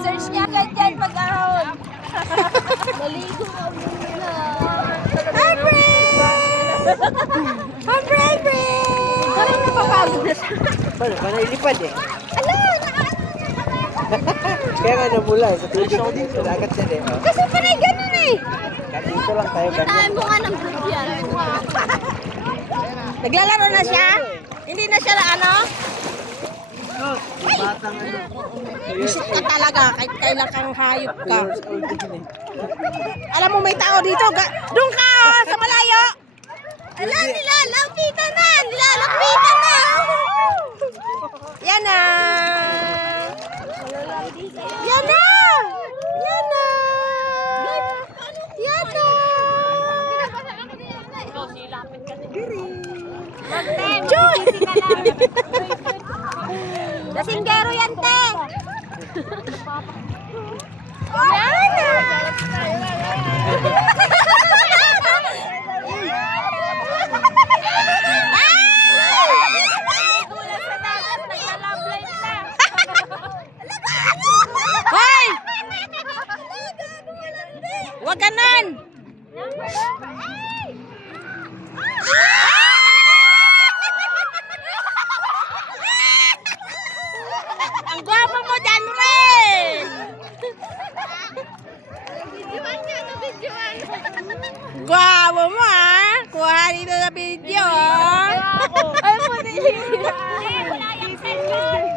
Search niya agad yan pag-ahon. Maligo ka muna. Hambre! Parang napapagod na siya. Paano? Paano ilipad eh? Ala! Kaya nga namula sa tubig sa dagat yan eh. Oh. Kasi panay ganun eh. Kasi dito lang tayo ganyan. Tahan mo nga ng group yan. Naglalaro na siya? Hindi na siya na ano? Batang ano. Visit ka talaga kahit kailan kang hayop ka. Years old din eh. Alam mo may tao dito. Doon ka sa malayo. Ala, nilalapitan na. Nilalapitan na. Yan na. Yan na. Yan na. Yan na. Joy! Lasinggero yan, te. Yan na. Hoy! Wag ganon! Ang gwapo mo dyan rin! Gwapo mo ha! Kuha dito sa video ha! Ay po, wala yung cellphone!